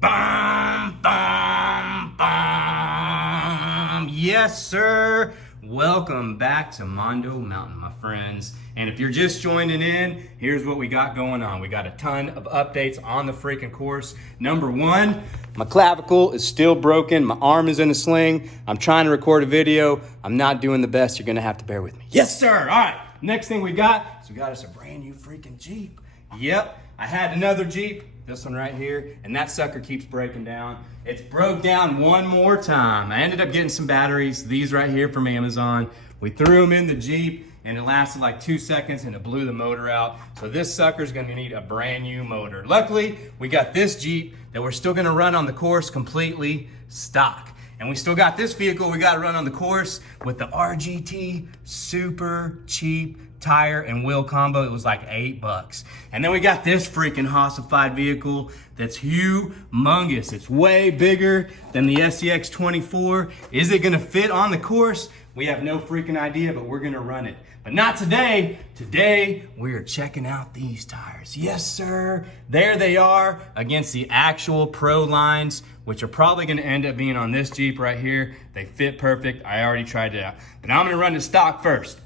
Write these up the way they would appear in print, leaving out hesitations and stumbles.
Bum, bum, bum. Yes, sir. Welcome back to Mondo Mountain, my friends. And if you're just joining in, here's what we got going on. We got a ton of updates on the freaking course. Number one, my clavicle is still broken. My arm is in a sling. I'm trying to record a video. I'm not doing the best. You're going to have to bear with me. Yes, sir. All right. Next thing we got is we got us a brand new freaking Jeep. Yep. I had another Jeep, this one right here, and that sucker keeps breaking down. It's broke down one more time. I ended up getting some batteries, these right here from Amazon. We threw them in the Jeep, and it lasted like 2 seconds, and it blew the motor out. So this sucker's gonna need a brand new motor. Luckily, we got this Jeep that we're still gonna run on the course completely stock. And we still got this vehicle we gotta run on the course with the RGT super cheap tire and wheel combo. It was like $8. And then we got this freaking hossified vehicle that's humongous. It's way bigger than the SCX 24. Is it gonna fit on the course? We have no freaking idea, but we're gonna run it. But not today. Today, we're checking out these tires. Yes, sir. There they are against the actual Pro lines, which are probably gonna end up being on this Jeep right here. They fit perfect. I already tried it out. But I'm gonna run the stock first.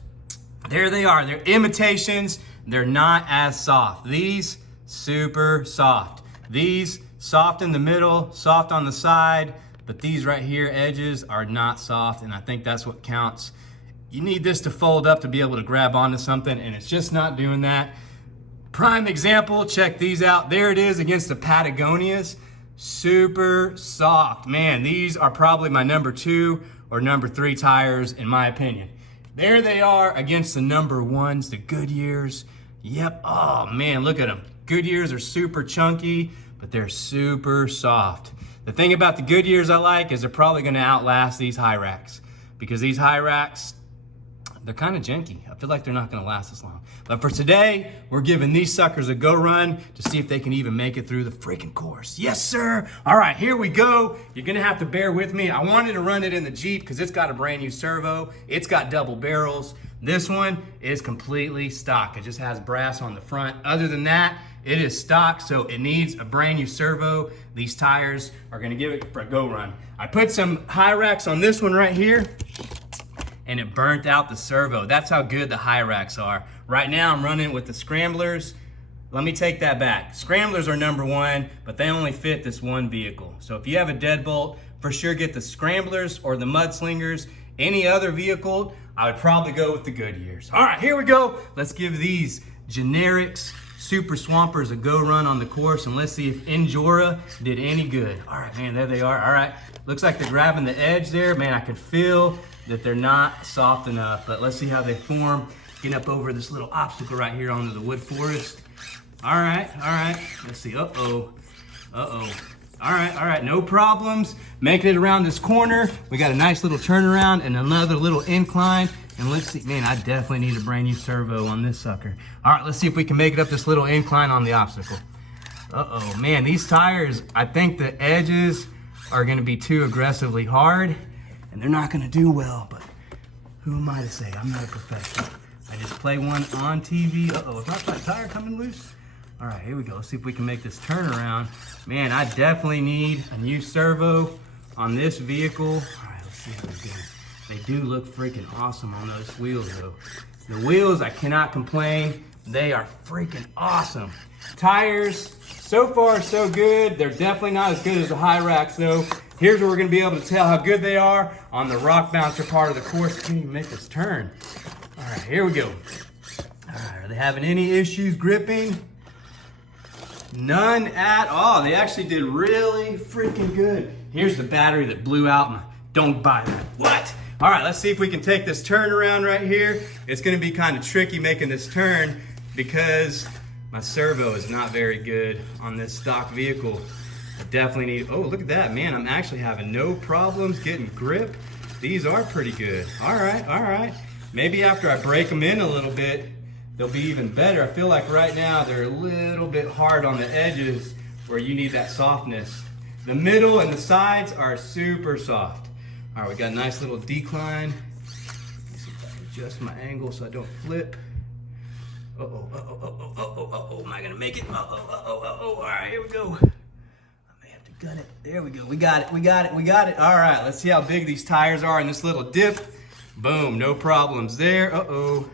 There they are. They're imitations. They're not as soft. These, super soft. These, soft in the middle, soft on the side, but these right here, edges, are not soft, and I think that's what counts. You need this to fold up to be able to grab onto something, and it's just not doing that. Prime example, check these out. There it is against the Patagonias. Super soft. Man, these are probably my number 2 or number 3 tires in my opinion. There they are against the number 1s, the Goodyears. Yep, oh man, look at them. Goodyears are super chunky, but they're super soft. The thing about the Goodyears I like is they're probably gonna outlast these Hyrax, because these Hyrax, they're kind of janky. I feel like they're not gonna last as long. But for today, we're giving these suckers a go run to see if they can even make it through the freaking course. Yes, sir. All right, here we go. You're gonna have to bear with me. I wanted to run it in the Jeep because it's got a brand new servo. It's got double barrels. This one is completely stock. It just has brass on the front. Other than that, it is stock, so it needs a brand new servo. These tires are gonna give it a go run. I put some Hyrax on this one right here, and it burnt out the servo. That's how good the Hyrax are. Right now I'm running with the Scramblers. Let me take that back. Scramblers are number 1, but they only fit this one vehicle. So if you have a deadbolt, for sure get the Scramblers or the Mudslingers. Any other vehicle, I would probably go with the Goodyears. All right, here we go. Let's give these Generics Super Swampers a go run on the course, and let's see if Injora did any good. All right, man, there they are. All right, looks like they're grabbing the edge there. Man, I can feel that they're not soft enough, but let's see how they form. Getting up over this little obstacle right here onto the wood forest. All right, let's see, uh-oh. All right, no problems. Making it around this corner. We got a nice little turnaround and another little incline. And let's see, man, I definitely need a brand new servo on this sucker. All right, let's see if we can make it up this little incline on the obstacle. Uh-oh, man, these tires, I think the edges are gonna be too aggressively hard, and they're not gonna do well, but who am I to say? I'm not a professional. I just play one on TV. Uh-oh, is my tire coming loose? All right, here we go. Let's see if we can make this turnaround. Man, I definitely need a new servo on this vehicle. All right, let's see how we go. They do look freaking awesome on those wheels though. The wheels, I cannot complain. They are freaking awesome. Tires, so far so good. They're definitely not as good as the Hyrax though. Here's where we're gonna be able to tell how good they are on the rock bouncer part of the course. I can't even make this turn. All right, here we go. All right, are they having any issues gripping? None at all. They actually did really freaking good. Here's the battery that blew out. Don't buy that. What? All right, let's see if we can take this turn around right here. It's gonna be kind of tricky making this turn because my servo is not very good on this stock vehicle. I definitely need, oh, look at that, man. I'm actually having no problems getting grip. These are pretty good. All right. Maybe after I break them in a little bit, they'll be even better. I feel like right now they're a little bit hard on the edges where you need that softness. The middle and the sides are super soft. All right, we got a nice little decline. Let's see if I can adjust my angle so I don't flip. Am I gonna make it? All right, here we go. I may have to got it. There we go. We got it. We got it. We got it. All right. Let's see how big these tires are in this little dip. Boom. No problems there. Uh-oh. All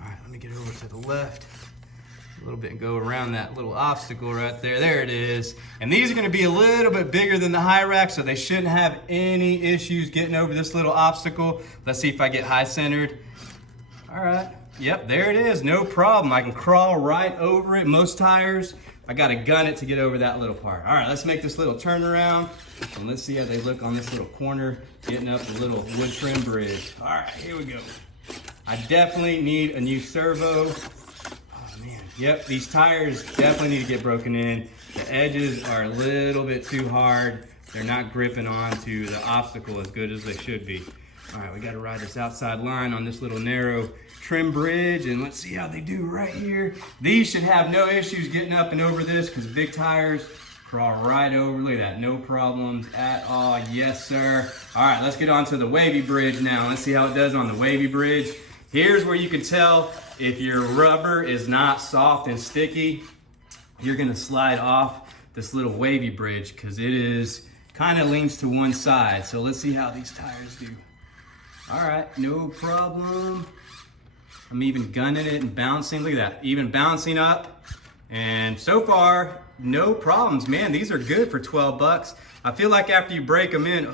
right. Let me get over to the left a little bit and go around that little obstacle right there. There it is. And these are going to be a little bit bigger than the Hyrax, so they shouldn't have any issues getting over this little obstacle. Let's see if I get high centered. All right. Yep, there it is. No problem. I can crawl right over it. Most tires, I got to gun it to get over that little part. All right, let's make this little turnaround, and let's see how they look on this little corner, getting up the little wood trim bridge. All right, here we go. I definitely need a new servo. Oh, man. Yep, these tires definitely need to get broken in. The edges are a little bit too hard. They're not gripping onto the obstacle as good as they should be. All right, we got to ride this outside line on this little narrow trim bridge, and let's see how they do right here. These should have no issues getting up and over this because big tires crawl right over. Look at that, no problems at all. Yes, sir. All right, let's get on to the wavy bridge now. Let's see how it does on the wavy bridge. Here's where you can tell if your rubber is not soft and sticky. You're gonna slide off this little wavy bridge because it is kind of leans to one side. So let's see how these tires do. All right, no problem. I'm even gunning it and bouncing. Look at that, even bouncing up. And so far, no problems. Man, these are good for 12 bucks. I feel like after you break them in,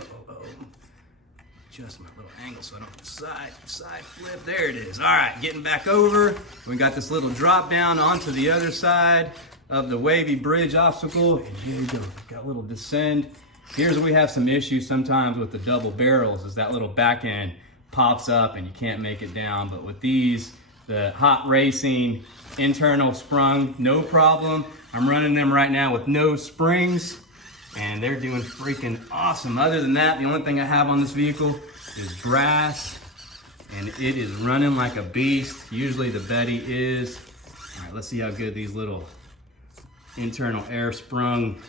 adjust my little angle so I don't side flip. There it is. All right, getting back over. We got this little drop down onto the other side of the wavy bridge obstacle. And here we go, got a little descend. Here's where we have some issues sometimes with the double barrels, is that little back end pops up and you can't make it down. But with these, the Hot Racing internal sprung, no problem. I'm running them right now with no springs and they're doing freaking awesome. Other than that, the only thing I have on this vehicle is grass and it is running like a beast. Usually the Betty is. All right, let's see how good these little internal air sprung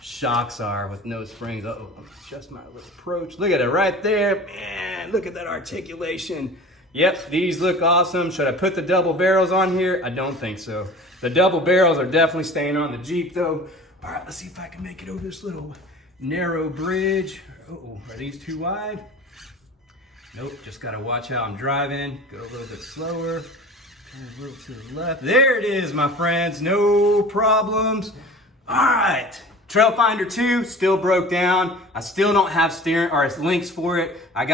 shocks are with no springs. Uh-oh, let me adjust my little approach. Look at it right there. Man, look at that articulation. Yep, these look awesome. Should I put the double barrels on here? I don't think so. The double barrels are definitely staying on the Jeep though. All right, let's see if I can make it over this little narrow bridge. Uh-oh, are these too wide? Nope, just gotta watch how I'm driving. Go a little bit slower. Turn a little to the left. There it is, my friends, no problems. All right. Trail Finder 2 still broke down. I still don't have steering or links for it. I'm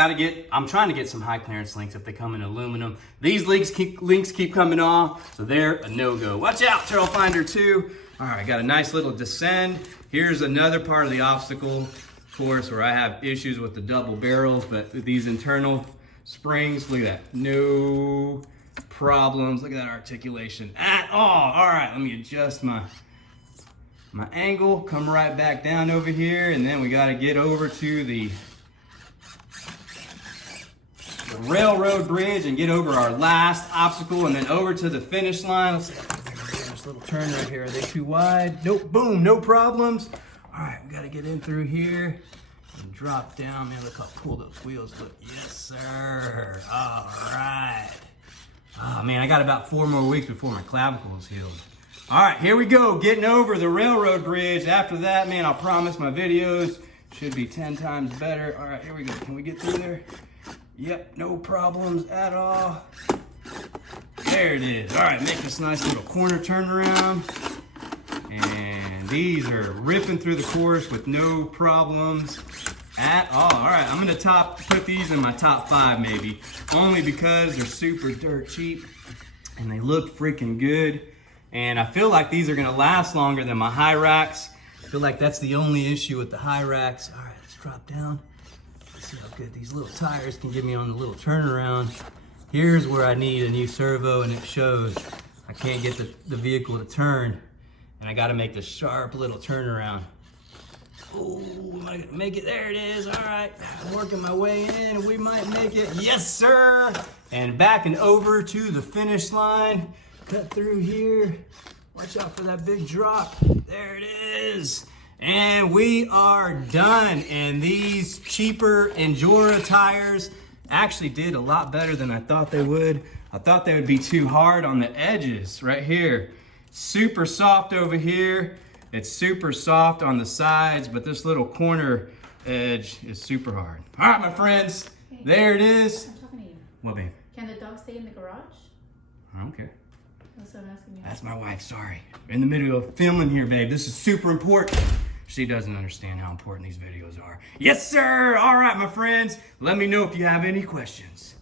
trying to get some high clearance links if they come in aluminum. These links keep coming off, so they're a no-go. Watch out, Trail Finder 2. All right, got a nice little descend. Here's another part of the obstacle course where I have issues with the double barrels, but with these internal springs, look at that, no problems. Look at that articulation at all. All right, let me adjust my angle, come right back down over here, and then we got to get over to the railroad bridge and get over our last obstacle and then over to the finish line. Let's see if I can get this little turn right here. Are they too wide? Nope, boom, no problems. All right, we got to get in through here and drop down. Man, look how cool those wheels look. Yes, sir. All right. Oh, man, I got about 4 more weeks before my clavicle is healed. All right, here we go, getting over the railroad bridge. After that, man, I'll promise my videos should be 10 times better. All right, here we go. Can we get through there? Yep, no problems at all. There it is. All right, make this nice little corner turnaround. And these are ripping through the course with no problems at all. All right, I'm gonna put these in my top 5 maybe, only because they're super dirt cheap and they look freaking good. And I feel like these are gonna last longer than my Hyrax. I feel like that's the only issue with the Hyrax. All right, let's drop down. Let's see how good these little tires can get me on the little turnaround. Here's where I need a new servo, and it shows. I can't get the vehicle to turn, and I gotta make this sharp little turnaround. Oh, am I gonna make it? There it is. All right, I'm working my way in, and we might make it. Yes, sir. And back and over to the finish line. Cut through here. Watch out for that big drop. There it is. And we are done. And these cheaper Injora tires actually did a lot better than I thought they would. I thought they would be too hard on the edges right here. Super soft over here. It's super soft on the sides, but this little corner edge is super hard. All right, my friends, there it is. I'm talking to you. What, babe? Can the dog stay in the garage? I don't care. That's what I'm asking you. That's my wife, sorry. We're in the middle of filming here, babe. This is super important. She doesn't understand how important these videos are. Yes, sir. All right, my friends. Let me know if you have any questions.